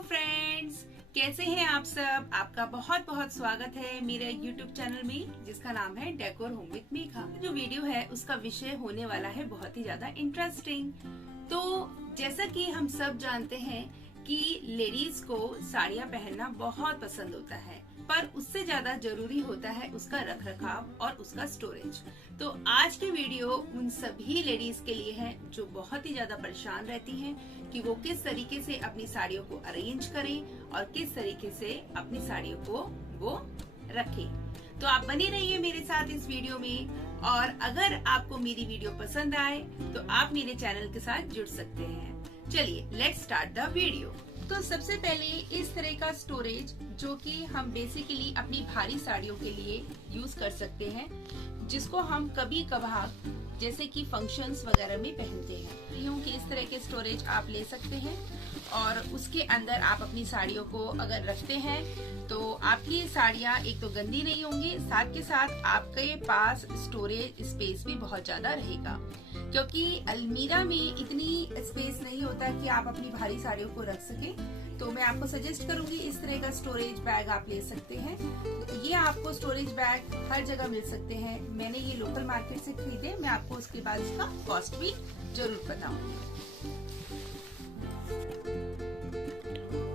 Friends, कैसे हैं आप सब। आपका बहुत बहुत स्वागत है मेरे YouTube चैनल में जिसका नाम है डेकोर होम विद मेघा। जो वीडियो है उसका विषय होने वाला है बहुत ही ज्यादा इंटरेस्टिंग। तो जैसा कि हम सब जानते हैं कि लेडीज को साड़ियाँ पहनना बहुत पसंद होता है, पर उससे ज्यादा जरूरी होता है उसका रख रखाव और उसका स्टोरेज। तो आज की वीडियो उन सभी लेडीज के लिए है जो बहुत ही ज्यादा परेशान रहती हैं कि वो किस तरीके से अपनी साड़ियों को अरेंज करें और किस तरीके से अपनी साड़ियों को वो रखें। तो आप बने रहिए मेरे साथ इस वीडियो में, और अगर आपको मेरी वीडियो पसंद आए तो आप मेरे चैनल के साथ जुड़ सकते हैं। चलिए लेट्स स्टार्ट द वीडियो। तो सबसे पहले इस तरह का स्टोरेज जो कि हम बेसिकली अपनी भारी साड़ियों के लिए यूज कर सकते हैं, जिसको हम कभी कभार जैसे कि फंक्शंस वगैरह में पहनते हैं। यूं कि इस तरह के स्टोरेज आप ले सकते हैं और उसके अंदर आप अपनी साड़ियों को अगर रखते हैं तो आपकी साड़ियाँ एक तो गंदी नहीं होंगी, साथ के साथ आपके पास स्टोरेज स्पेस भी बहुत ज्यादा रहेगा, क्योंकि अलमीरा में इतनी स्पेस नहीं होता कि आप अपनी भारी साड़ियों को रख सके। तो मैं आपको सजेस्ट करूंगी इस तरह का स्टोरेज बैग आप ले सकते हैं। ये आपको स्टोरेज बैग हर जगह मिल सकते हैं। मैंने ये लोकल मार्केट से खरीदे, मैं आपको उसके बाद इसका कॉस्ट भी जरूर बताऊंगी।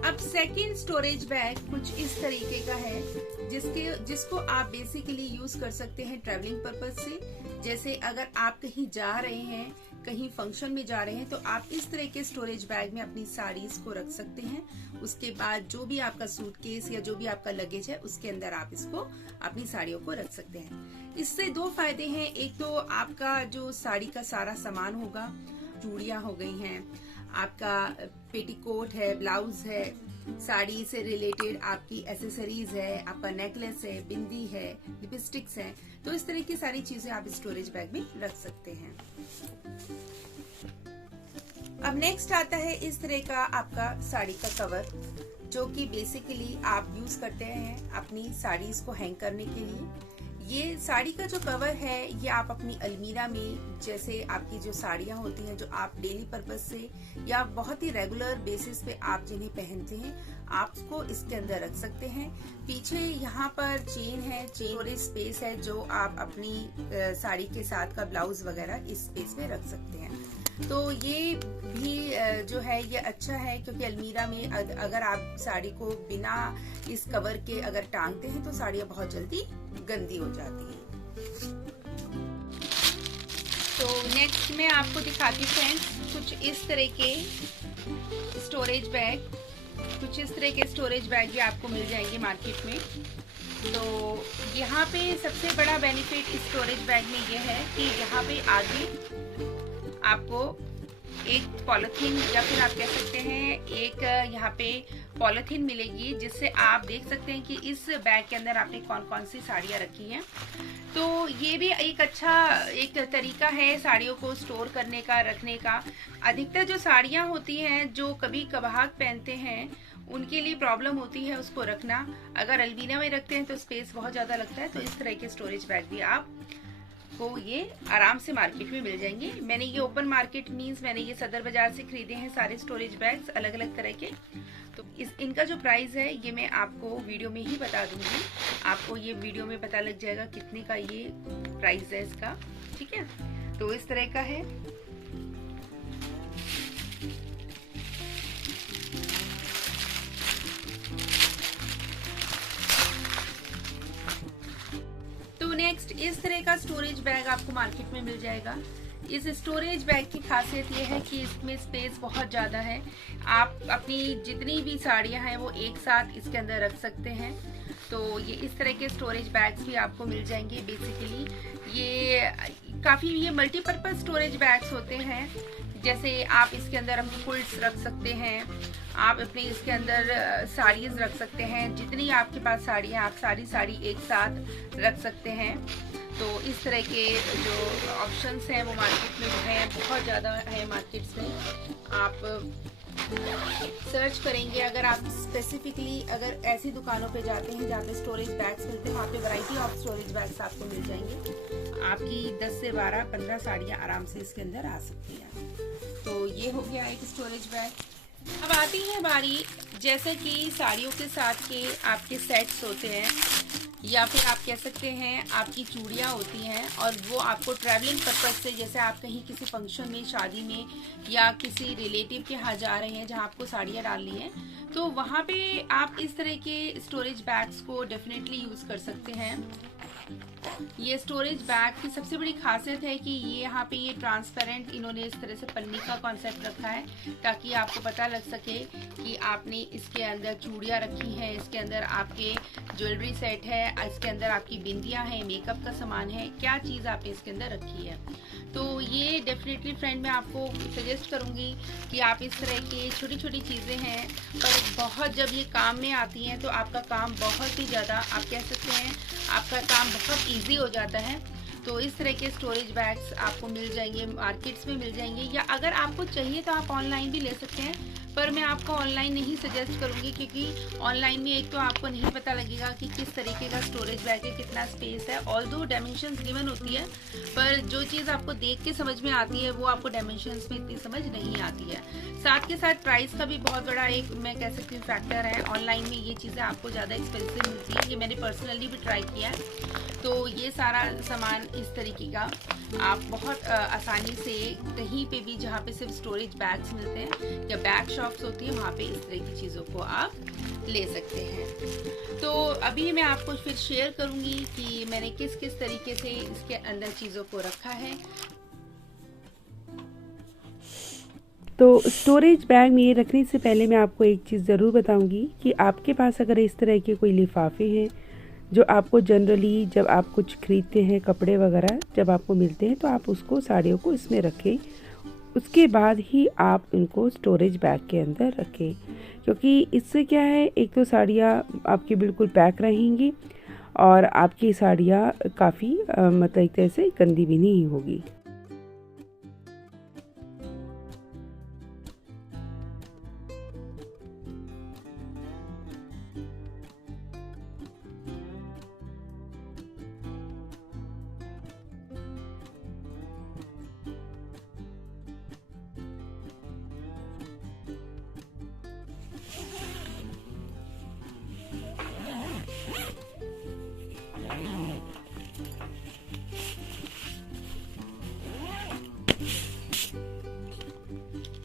अब सेकंड स्टोरेज बैग कुछ इस तरीके का है जिसको आप बेसिकली यूज कर सकते हैं ट्रैवलिंग पर्पज से। जैसे अगर आप कहीं जा रहे हैं, कहीं फंक्शन में जा रहे हैं, तो आप इस तरह के स्टोरेज बैग में अपनी साड़ीज को रख सकते हैं। उसके बाद जो भी आपका सूटकेस या जो भी आपका लगेज है उसके अंदर आप इसको अपनी साड़ियों को रख सकते हैं। इससे दो फायदे हैं। एक तो आपका जो साड़ी का सारा सामान होगा, चूड़ियां हो गई हैं, आपका पेटीकोट है, ब्लाउज है, साड़ी से रिलेटेड आपकी एसेसरीज है, आपका नेकलेस है, बिंदी है, लिपस्टिक्स है, तो इस तरह की सारी चीजें आप स्टोरेज बैग में रख सकते हैं। अब नेक्स्ट आता है इस तरह का आपका साड़ी का कवर, जो कि बेसिकली आप यूज करते हैं अपनी साड़ीज को हैंग करने के लिए। ये साड़ी का जो कवर है ये आप अपनी अलमीरा में, जैसे आपकी जो साड़ियां होती हैं जो आप डेली पर्पज से या बहुत ही रेगुलर बेसिस पे आप जिन्हें पहनते हैं, आप उसको इसके अंदर रख सकते हैं। पीछे यहाँ पर चेन है, चेन और स्पेस है जो आप अपनी साड़ी के साथ का ब्लाउज वगैरह इस स्पेस में रख सकते हैं। तो ये भी जो है ये अच्छा है, क्योंकि अलमीरा में अगर आप साड़ी को बिना इस कवर के अगर टांगते हैं तो साड़ियाँ बहुत जल्दी गंदी हो जाती हैं। तो नेक्स्ट मैं आपको दिखाती हूँ फ्रेंड्स कुछ इस तरह के स्टोरेज बैग। कुछ इस तरह के स्टोरेज बैग भी आपको मिल जाएंगे मार्केट में। तो यहाँ पे सबसे बड़ा बेनिफिट इस स्टोरेज बैग में ये है कि यहाँ पे आगे आपको एक पॉलिथीन या फिर आप कह सकते हैं एक यहाँ पे पॉलिथीन मिलेगी, जिससे आप देख सकते हैं कि इस बैग के अंदर आपने कौन कौन सी साड़ियाँ रखी हैं। तो ये भी एक अच्छा एक तरीका है साड़ियों को स्टोर करने का, रखने का। अधिकतर जो साड़ियाँ होती हैं जो कभी कभार पहनते हैं उनके लिए प्रॉब्लम होती है उसको रखना। अगर अलमीरा में रखते हैं तो स्पेस बहुत ज्यादा लगता है। तो इस तरह के स्टोरेज बैग भी आप को ये आराम से मार्केट में मिल जाएंगे। मैंने ये ओपन मार्केट मींस मैंने ये सदर बाजार से खरीदे हैं सारे स्टोरेज बैग्स अलग अलग तरह के। तो इनका जो प्राइस है ये मैं आपको वीडियो में ही बता दूंगी। आपको ये वीडियो में पता लग जाएगा कितने का ये प्राइस है इसका, ठीक है। तो इस तरह का है। नेक्स्ट इस तरह का स्टोरेज बैग आपको मार्केट में मिल जाएगा। इस स्टोरेज बैग की खासियत ये है कि इसमें स्पेस बहुत ज़्यादा है। आप अपनी जितनी भी साड़ियां हैं वो एक साथ इसके अंदर रख सकते हैं। तो ये इस तरह के स्टोरेज बैग्स भी आपको मिल जाएंगे। बेसिकली ये मल्टीपर्पज स्टोरेज बैग्स होते हैं। जैसे आप इसके अंदर अपनी फुल्स रख सकते हैं, आप अपने इसके अंदर साड़ीज रख सकते हैं। जितनी आपके पास साड़ी है आप सारी साड़ी एक साथ रख सकते हैं। तो इस तरह के जो ऑप्शंस हैं वो मार्केट में हैं, बहुत ज़्यादा है मार्केट्स में। आप सर्च करेंगे, अगर आप स्पेसिफिकली अगर ऐसी दुकानों पे जाते हैं जहाँ पे स्टोरेज बैग्स मिलते हैं, वहाँ पे वैरायटी ऑफ स्टोरेज बैग्स आपको मिल जाएंगे। आपकी 10 से 12-15 साड़ियाँ आराम से इसके अंदर आ सकती हैं। तो ये हो गया एक स्टोरेज बैग। अब आती है बारी जैसे कि साड़ियों के साथ के आपके सेट्स होते हैं, या फिर आप कह सकते हैं आपकी चूड़ियाँ होती हैं, और वो आपको ट्रैवलिंग पर्पज से, जैसे आप कहीं किसी फंक्शन में, शादी में या किसी रिलेटिव के यहाँ जा रहे हैं जहाँ आपको साड़ियाँ डालनी है, तो वहाँ पे आप इस तरह के स्टोरेज बैग्स को डेफिनेटली यूज़ कर सकते हैं। ये स्टोरेज बैग की सबसे बड़ी खासियत है कि ये यहाँ पे ये ट्रांसपेरेंट इन्होंने इस तरह से पन्नी का कॉन्सेप्ट रखा है, ताकि आपको पता लग सके कि आपने इसके अंदर चूड़ियाँ रखी हैं, इसके अंदर आपके ज्वेलरी सेट है, इसके अंदर आपकी बिंदियाँ हैं, मेकअप का सामान है, क्या चीज़ आपने इसके अंदर रखी है। तो ये डेफिनेटली फ्रेंड मैं आपको सजेस्ट करूँगी कि आप इस तरह की छोटी छोटी चीज़ें हैं, पर बहुत जब ये काम में आती हैं तो आपका काम बहुत ही ज़्यादा, आप कह सकते हैं आपका काम बहुत ईजी हो जाता है। तो इस तरह के स्टोरेज बैग्स आपको मिल जाएंगे, मार्केट्स में मिल जाएंगे, या अगर आपको चाहिए तो आप ऑनलाइन भी ले सकते हैं, पर मैं आपको ऑनलाइन नहीं सजेस्ट करूंगी, क्योंकि ऑनलाइन में एक तो आपको नहीं पता लगेगा कि किस तरीके का स्टोरेज बैग है, कितना स्पेस है, ऑल्दो डायमेंशंस गिवन होती है, पर जो चीज़ आपको देख के समझ में आती है वो आपको डायमेंशंस में इतनी समझ नहीं आती है। साथ के साथ प्राइस का भी बहुत बड़ा एक मैं कह सकती हूँ फैक्टर है। ऑनलाइन में ये चीज़ें आपको ज़्यादा एक्सपेंसिव मिलती है, ये मैंने पर्सनली भी ट्राई किया है। तो ये सारा सामान इस तरीके का आप बहुत आसानी से कहीं पे भी जहाँ पे सिर्फ स्टोरेज बैग्स मिलते हैं या बैग शॉप्स होती है, वहाँ पे इस तरह की चीज़ों को आप ले सकते हैं। तो अभी मैं आपको फिर शेयर करूँगी कि मैंने किस किस तरीके से इसके अंदर चीज़ों को रखा है। तो स्टोरेज बैग में रखने से पहले मैं आपको एक चीज़ ज़रूर बताऊंगी कि आपके पास अगर इस तरह के कोई लिफाफे हैं जो आपको जनरली जब आप कुछ खरीदते हैं, कपड़े वगैरह जब आपको मिलते हैं, तो आप उसको साड़ियों को इसमें रखें, उसके बाद ही आप इनको स्टोरेज बैग के अंदर रखें, क्योंकि इससे क्या है, एक तो साड़ियाँ आपकी बिल्कुल पैक रहेंगी और आपकी साड़ियाँ काफ़ी मतलब एक तरह से गंदी भी नहीं होगी।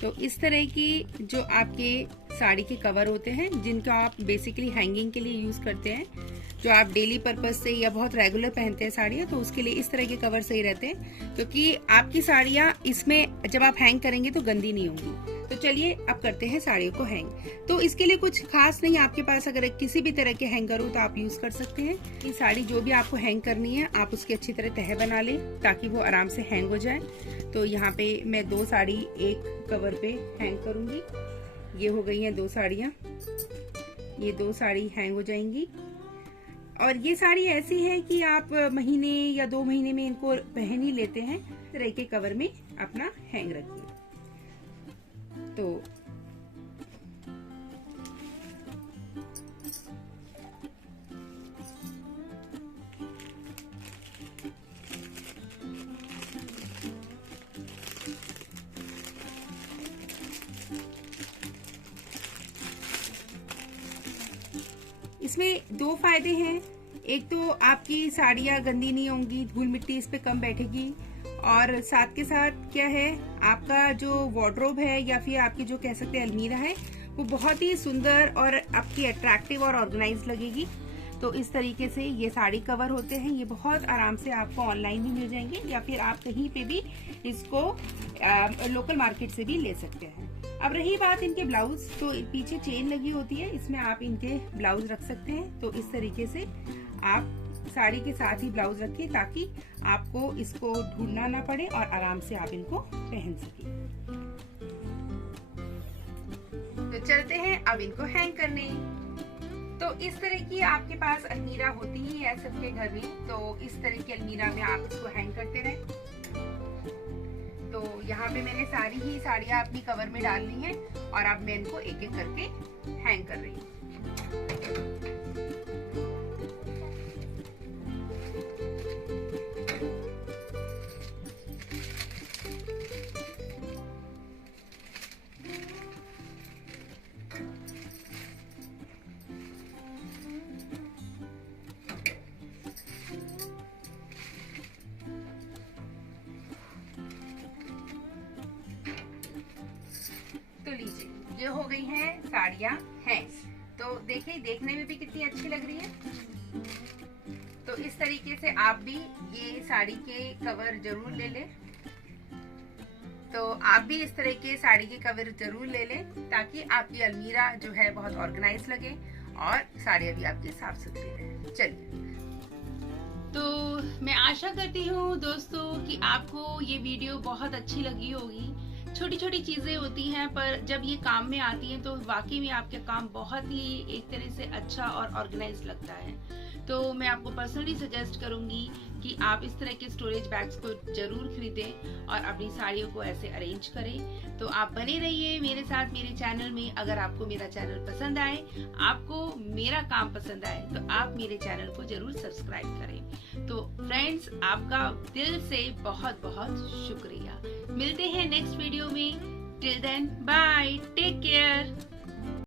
तो इस तरह की जो आपके साड़ी के कवर होते हैं, जिनको आप बेसिकली हैंगिंग के लिए यूज करते हैं, जो आप डेली पर्पज से या बहुत रेगुलर पहनते हैं साड़ियाँ, तो उसके लिए इस तरह के कवर सही रहते हैं, क्योंकि आपकी साड़ियाँ इसमें जब आप हैंग करेंगे तो गंदी नहीं होंगी। तो चलिए अब करते हैं साड़ियों को हैंग। तो इसके लिए कुछ खास नहीं, आपके पास अगर किसी भी तरह के हैंगर हो तो आप यूज कर सकते हैं। ये साड़ी जो भी आपको हैंग करनी है, आप उसकी अच्छी तरह तह बना लें ताकि वो आराम से हैंग हो जाए। तो यहाँ पे मैं 2 साड़ी एक कवर पे हैंग करूंगी। ये हो गई हैं 2 साड़ियाँ, ये 2 साड़ी हैंग हो जाएंगी। और ये साड़ी ऐसी है कि आप महीने या 2 महीने में इनको पहन ही लेते हैं। इस तरह के कवर में अपना हैंग रखिए। तो इसमें 2 फायदे हैं। एक तो आपकी साड़ियाँ गंदी नहीं होंगी, धूल मिट्टी इस पे कम बैठेगी, और साथ के साथ क्या है, आपका जो वार्डरोब है या फिर आपकी जो कह सकते हैं अलमीरा है, वो बहुत ही सुंदर और आपकी अट्रैक्टिव और ऑर्गेनाइज लगेगी। तो इस तरीके से ये साड़ी कवर होते हैं, ये बहुत आराम से आपको ऑनलाइन भी मिल जाएंगे या फिर आप कहीं पे भी इसको लोकल मार्केट से भी ले सकते हैं। अब रही बात इनके ब्लाउज, तो पीछे चेन लगी होती है, इसमें आप इनके ब्लाउज रख सकते हैं। तो इस तरीके से आप साड़ी के साथ ही ब्लाउज रखिए ताकि आपको इसको ढूंढना ना पड़े और आराम से आप इनको पहन सके। तो चलते हैं अब इनको हैंग करने। तो इस तरह की आपके पास अलमीरा होती ही है सबके घर में, तो इस तरह की अलमीरा में आप इसको हैंग करते रहें। तो यहाँ पे मैंने सारी ही साड़ियाँ अपनी कवर में डाल ली हैं और अब मैं इनको एक एक करके हैंग कर रही हूँ। ये हो गई हैं साड़ियाँ हैं। तो देखिए देखने में भी कितनी अच्छी लग रही है। तो इस तरीके से आप भी ये साड़ी के कवर जरूर ले लें। तो आप भी इस तरह के साड़ी के कवर जरूर ले लें ताकि आपकी अलमीरा जो है बहुत ऑर्गेनाइज लगे और साड़ियाँ भी आपकी साफ सुथरी रहे। चलिए, तो मैं आशा करती हूँ दोस्तों कि आपको ये वीडियो बहुत अच्छी लगी होगी। छोटी छोटी चीजें होती हैं पर जब ये काम में आती हैं तो वाकई में आपका काम बहुत ही एक तरह से अच्छा और ऑर्गेनाइज लगता है। तो मैं आपको पर्सनली सजेस्ट करूंगी कि आप इस तरह के स्टोरेज बैग्स को जरूर खरीदें और अपनी साड़ियों को ऐसे अरेंज करें। तो आप बने रहिए मेरे साथ मेरे चैनल में। अगर आपको मेरा चैनल पसंद आए, आपको मेरा काम पसंद आए, तो आप मेरे चैनल को जरूर सब्सक्राइब करें। तो फ्रेंड्स, आपका दिल से बहुत बहुत शुक्रिया। मिलते हैं नेक्स्ट वीडियो में। Till then bye, take care.